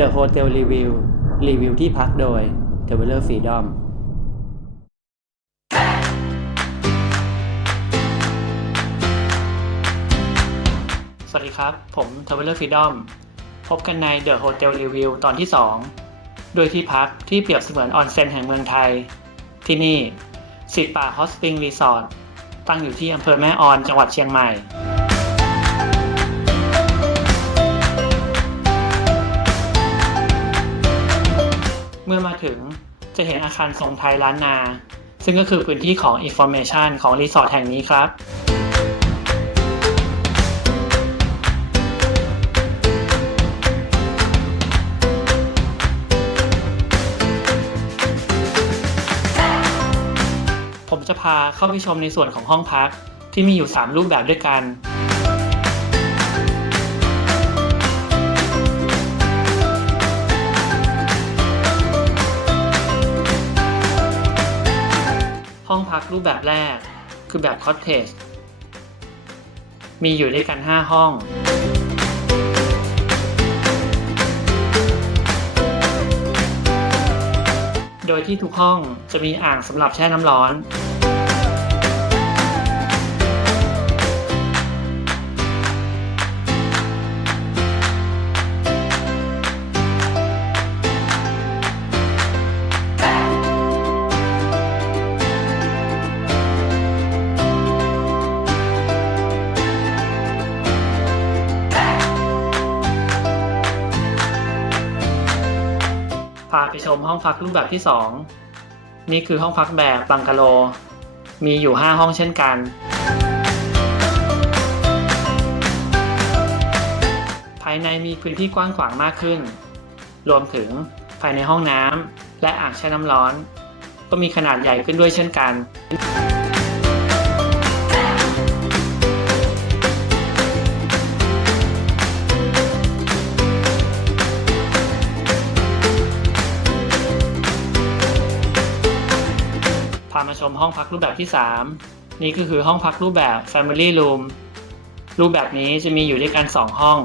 The Hotel Review รีวิวที่พักโดย Traveler Freedom สวัสดีครับ ผม Traveler Freedom พบกันใน The Hotel Review ตอนที่ 2 โดยที่พักที่เปรียบเสมือนออนเซ็นแห่งเมืองไทย ที่นี่สิทป่าฮอสปิงรีสอร์ทตั้งอยู่ที่อำเภอแม่ออนจังหวัดเชียงใหม่ มื่อมาถึงจะเห็นอาคารทรงไทยล้านนา ซึ่งก็คือพื้นที่ของ Information ของรีสอร์ทแห่งนี้ครับผมจะพาเข้าไปชมในส่วนของห้องพักที่มีอยู่ 3 รูปแบบด้วยกัน ห้องพักรูปแบบแรก คือแบบคอตเทจมีอยู่ด้วยกัน 5 ห้อง โดยที่ทุกห้องจะมีอ่างสำหรับแช่น้ำร้อน พาไปชมห้องพักรูปแบบที่ 2 นี่คือห้องพักแบบบังกะโล มีอยู่ 5 ห้องเช่นกัน ภายในมีพื้นที่กว้างขวางมากขึ้น รวมถึงภายในห้องน้ำและอ่างแช่น้ำร้อน ก็มีขนาดใหญ่ขึ้นด้วยเช่นกัน ชมห้องพักรูปแบบที่ 3 นี่ก็คือห้องพักรูปแบบ Family Room รูปแบบนี้จะมีอยู่ด้วยกัน 2 ห้อง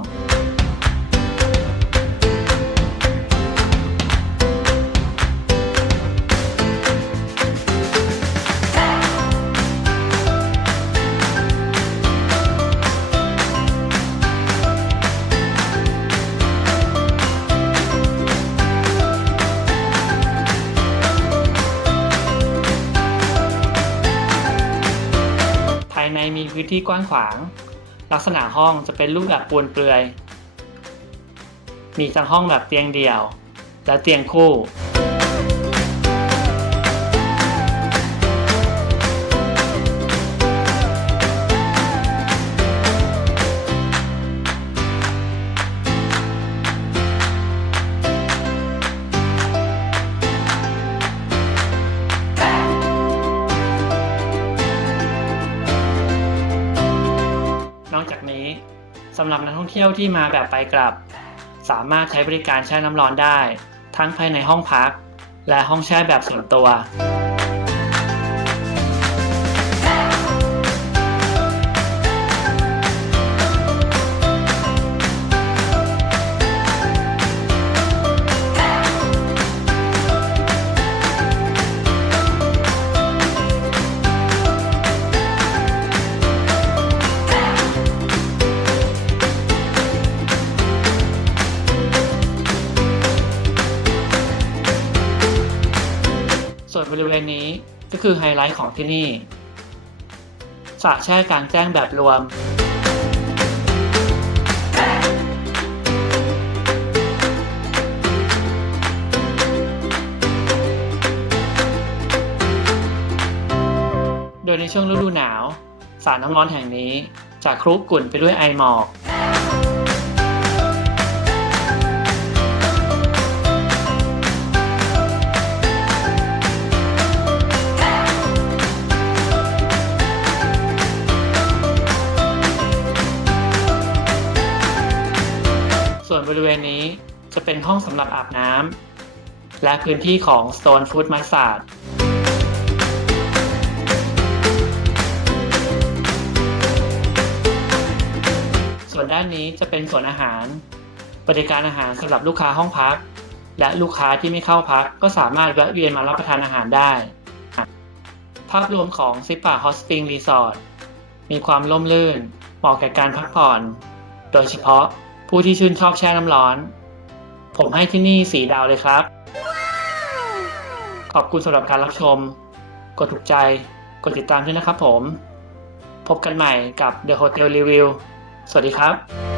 นมีพื้นที่กว้างขวาง ลักษณะห้องจะเป็นรูปแบบปูนเปลือย มีทั้งห้องแบบเตียงเดี่ยว และเตียงคู่ สำหรับนักท่องเที่ยวที่มาแบบไปกลับ สามารถใช้บริการแช่น้ำร้อนได้ ทั้งภายในห้องพัก และห้องแช่แบบส่วนตัว ริเวณนี้ก็คือไฮไลท์ของที่นี่สระแช่กลางแจ้งแบบรวม โดยในช่วงฤดูหนาวสระน้ำร้อนแห่งนี้จะคลุกกลุ่นไปด้วยไอหมอก ส่วนบริเวณนี้จะเป็นห้องสำหรับอาบน้ำและพื้นที่ของ Stone Food Massage ส่วนด้านนี้จะเป็นส่วนอาหาร บริการอาหารสำหรับลูกค้าห้องพัก และลูกค้าที่ไม่เข้าพักก็สามารถแวะเวียนมารับประทานอาหารได้ ภาพรวมของซิป a ฮอสปิงรีสอร์ทมีความร่มรื่นเหมาะแก่การพักผ่อน โดยเฉพาะ ผู้ที่ชื่นชอบแช่น้ำร้อน ผมให้ที่นี่สีดาวเลยครับ ขอบคุณสำหรับการรับชม กดถูกใจ กดติดตามด้วยนะครับผม พบกันใหม่กับ The Hotel Review สวัสดีครับ